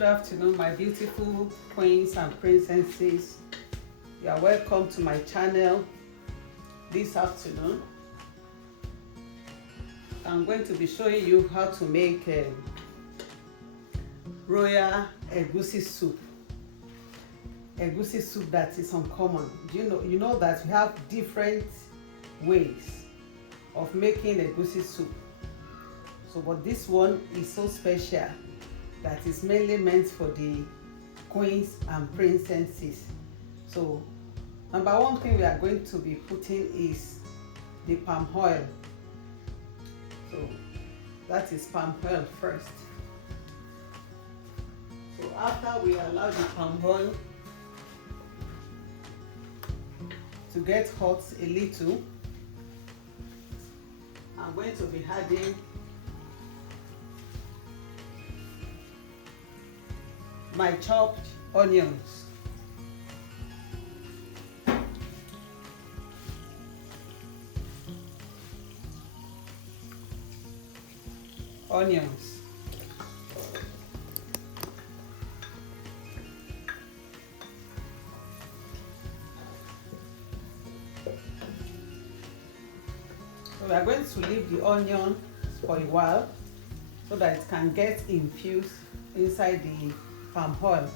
Good afternoon, my beautiful queens and princesses. You are welcome to my channel this afternoon. I'm going to be showing you how to make royal egusi soup. Egusi soup that is uncommon. You know that we have different ways of making egusi soup. So, but this one is so special that is mainly meant for the queens and princesses. So, number one thing we are going to be putting is the palm oil. So, that is palm oil first. So, after we allow the palm oil to get hot a little, I'm going to be adding my chopped onions. So we are going to leave the onion for a while so that it can get infused inside the palm oil.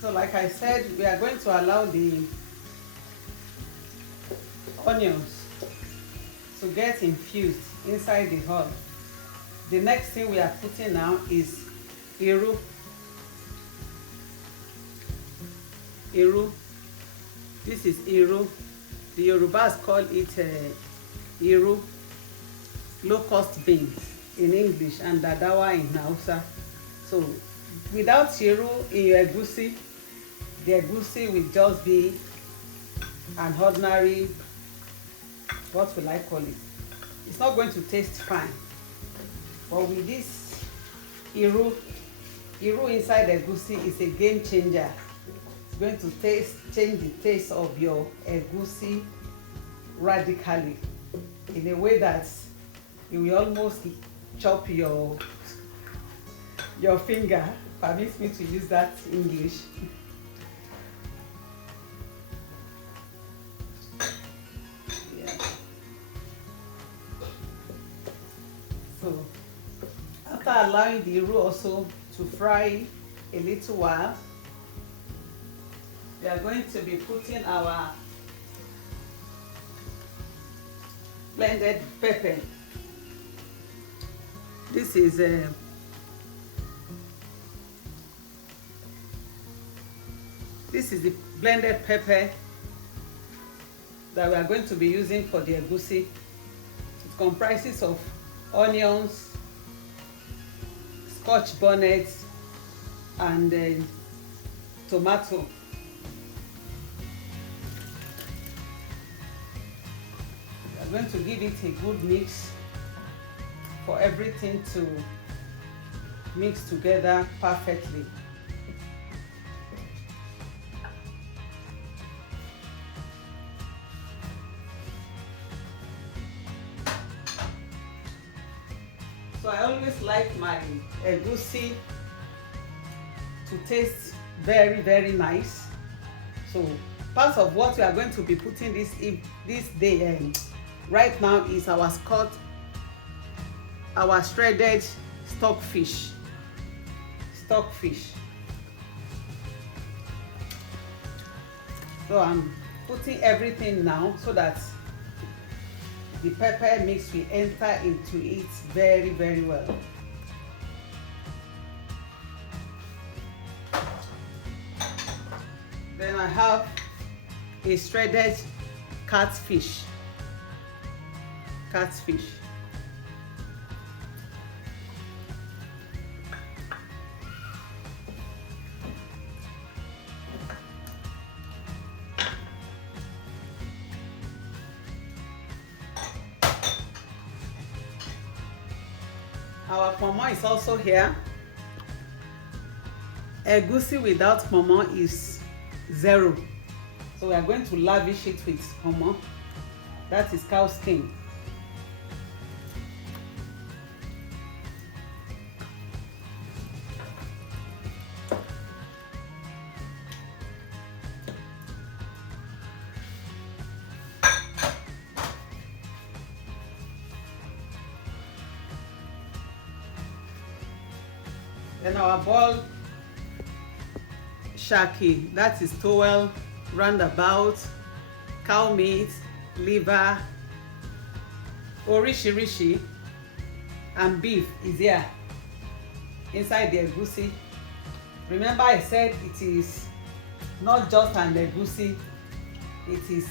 So like I said, we are going to allow the onions to get infused inside the oil. The next thing we are putting now is iru. This is iru. The Yorubas call it iru, locust beans in English, and dadawa in Hausa. So without iru in your egusi, the egusi will just be an ordinary, what will I call it? It's not going to taste fine. But with this iru inside egusi is a game changer. It's going to change the taste of your egusi radically, in a way that you will almost chop your finger. Permit me to use that English. So, after allowing the iru also to fry a little while, we are going to be putting our blended pepper. This is the blended pepper that we are going to be using for the egusi. It comprises of onions, scotch bonnet, and tomato. We are going to give it a good mix for everything to mix together perfectly. So I always like my egusi to taste very, very nice. So part of what we are going to be putting this day right now is our shredded stockfish. So I'm putting everything now so that the pepper mix will enter into it very, very well. Then I have a shredded catfish. Our pomo is also here. Egusi without pomo is 0. So we are going to lavish it with pomo. That is cow skin. Then our boiled shaki, that is towel, roundabout, cow meat, liver, orishirishi, and beef is here inside the egusi. Remember I said it is not just an egusi, it is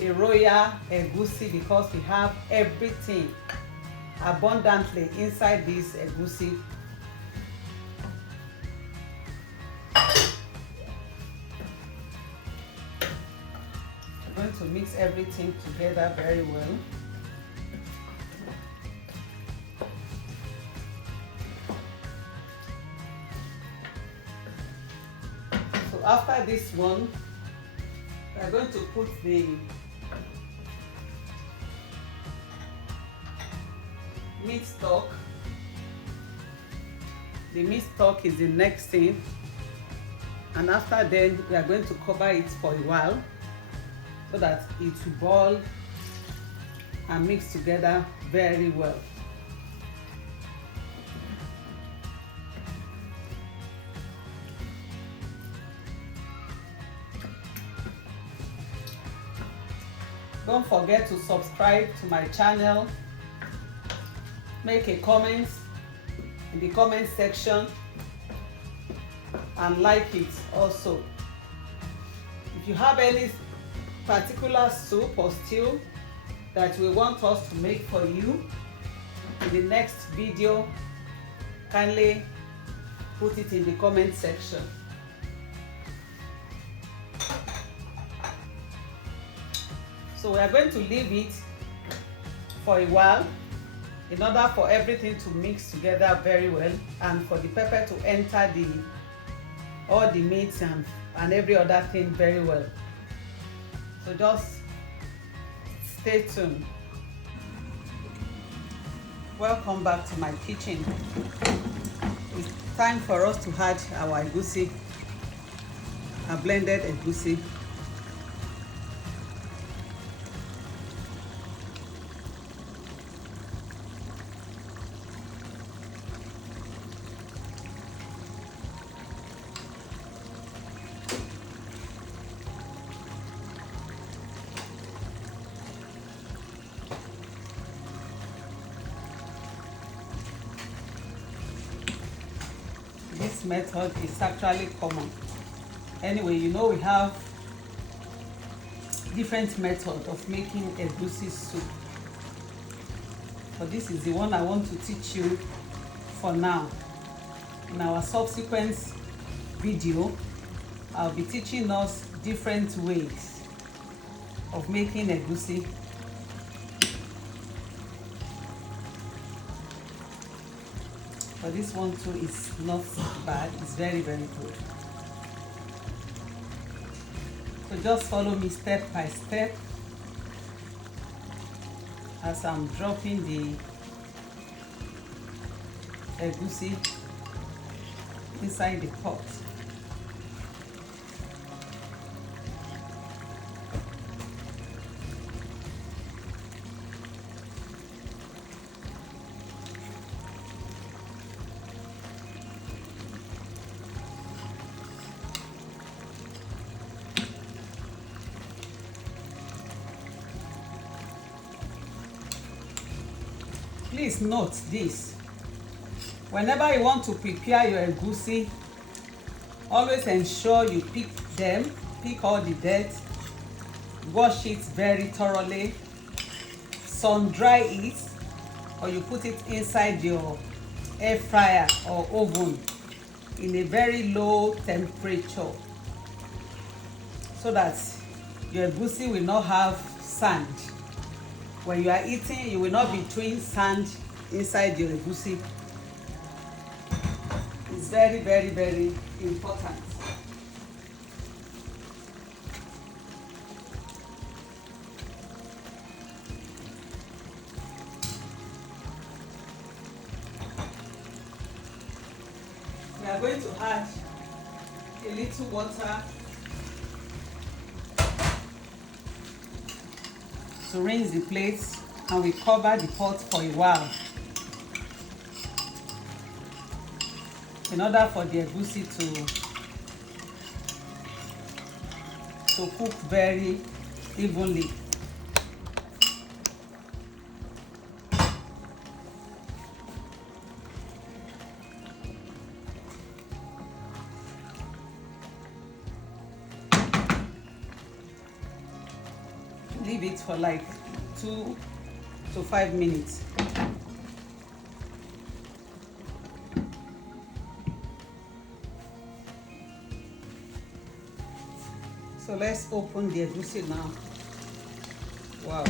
a royal egusi because we have everything abundantly inside this egusi. Going to mix everything together very well. So after this one, we are going to put the meat stock. The meat stock is the next thing, and after then we are going to cover it for a while so that it will boil and mix together very well. Don't forget to subscribe to my channel. Make a comment in the comment section and like it also. If you have any particular soup or stew that we want us to make for you in the next video, kindly put it in the comment section. So we are going to leave it for a while in order for everything to mix together very well and for the pepper to enter all the meats and every other thing very well. So just stay tuned. Welcome back to my kitchen. It's time for us to add our egusi, a blended egusi. This method is actually common. Anyway, you know we have different methods of making egusi soup. But this is the one I want to teach you for now. In our subsequent video, I'll be teaching us different ways of making egusi. But this one too is not bad, it's very, very good. So just follow me step by step as I'm dropping the egusi inside the pot. Please note this: whenever you want to prepare your egusi, always ensure you pick all the dirt, wash it very thoroughly, sun dry it, or you put it inside your air fryer or oven in a very low temperature so that your egusi will not have sand. When you are eating, you will not be throwing sand inside your egusi. is very, very, very important. We are going to add a little water to rinse the plates, and we cover the pot for a while in order for the egusi to cook very evenly. Leave it for like 2 to 5 minutes. So let's open the egusi now. Wow.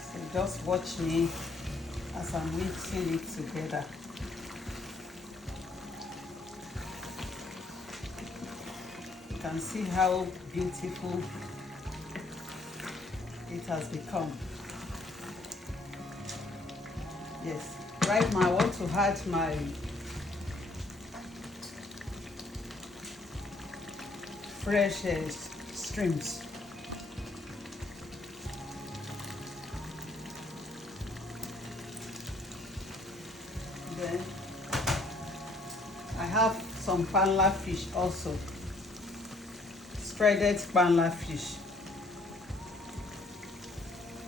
So just watch me as I'm mixing it together. You can see how beautiful it has become. Yes. Right now I want to add my fresh streams. Then I have some panla fish also, shredded panla fish.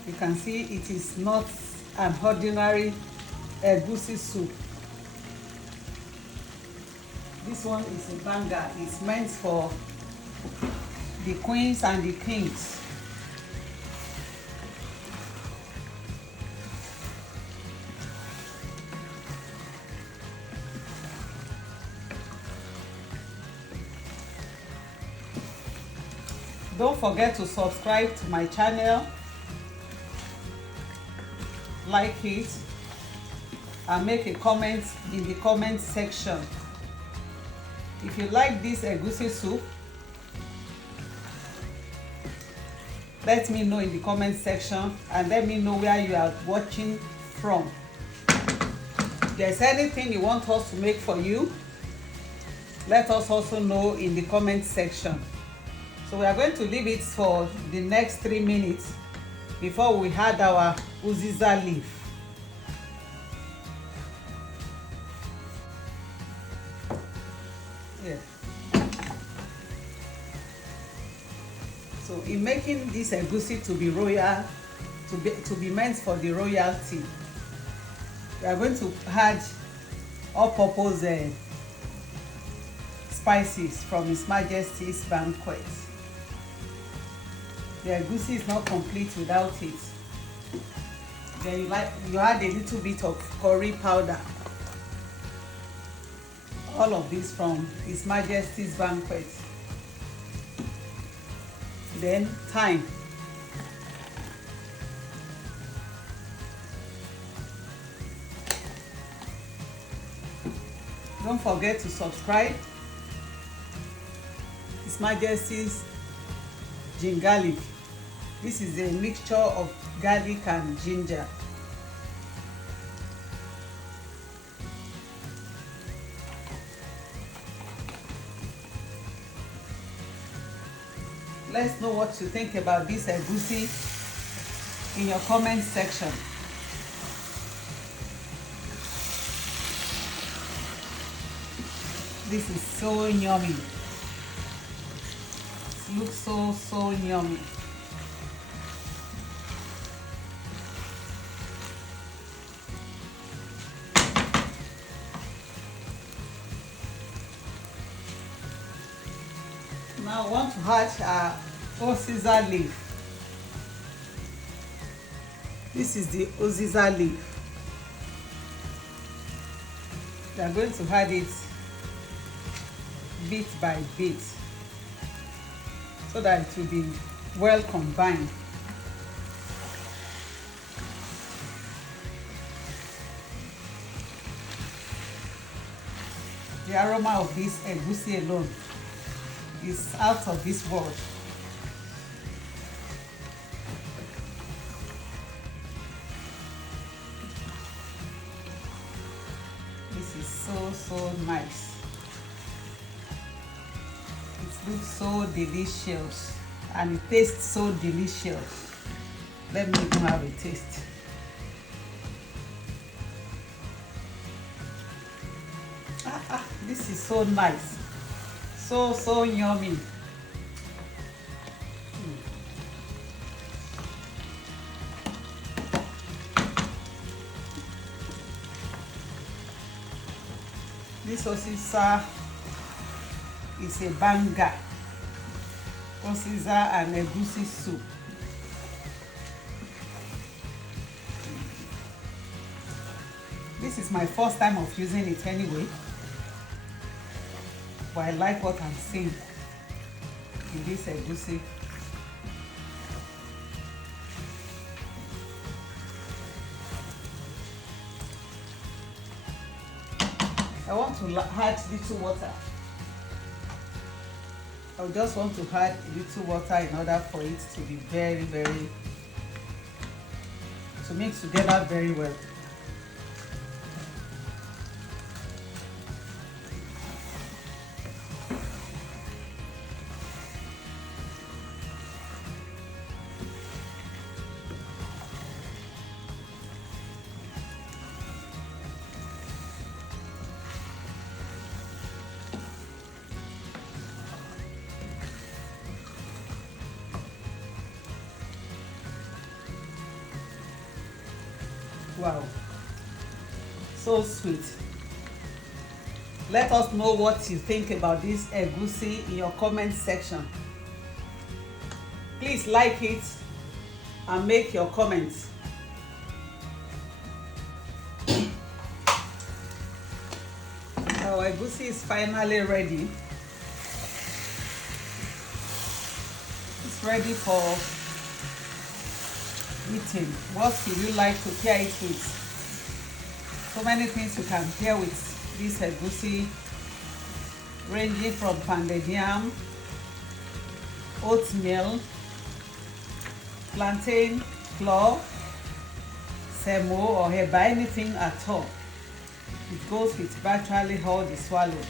You can see it is not an ordinary egusi soup. This one is a banger. It's meant for the queens and the kings. Don't forget to subscribe to my channel, like it, and make a comment in the comment section. If you like this egusi soup, let me know in the comment section, and let me know where you are watching from. If there's anything you want us to make for you, let us also know in the comment section. So we are going to leave it for the next 3 minutes before we add our uziza leaf. Yeah. So in making this egusi to be royal, to be meant for the royalty, we are going to add all-purpose spices from His Majesty's banquet. The egusi is not complete without it. Then you add a little bit of curry powder. All of this from His Majesty's banquet. Then thyme. Don't forget to subscribe. His Majesty's ginger garlic. This is a mixture of garlic and ginger. Let's know what you think about this egusi in your comment section. This is so yummy. It looks so yummy. Now I want to add uziza leaf. This is the uziza leaf. We are going to add it bit by bit so that it will be well combined. The aroma of this egusi alone is out of this world. This is so nice. It looks so delicious and it tastes so delicious. Let me even have a taste. This is so nice, so yummy. This osisa is a banger. Osisa and egusi soup. This is my first time of using it anyway, but I like what I'm seeing in this egusi. I want to add little water. I just want to add a little water in order for it to be very to mix together very well. Wow, so sweet. Let us know what you think about this egusi in your comment section. Please like it and make your comments. Our egusi is finally ready. It's ready for eating. What do you like to pair it with? So many things you can pair with this egusi, ranging from pounded yam, oatmeal, plantain, flour, semo, or eba, anything at all. It goes with virtually all the swallow.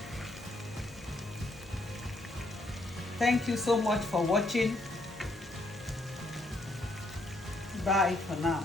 Thank you so much for watching. Bye for now.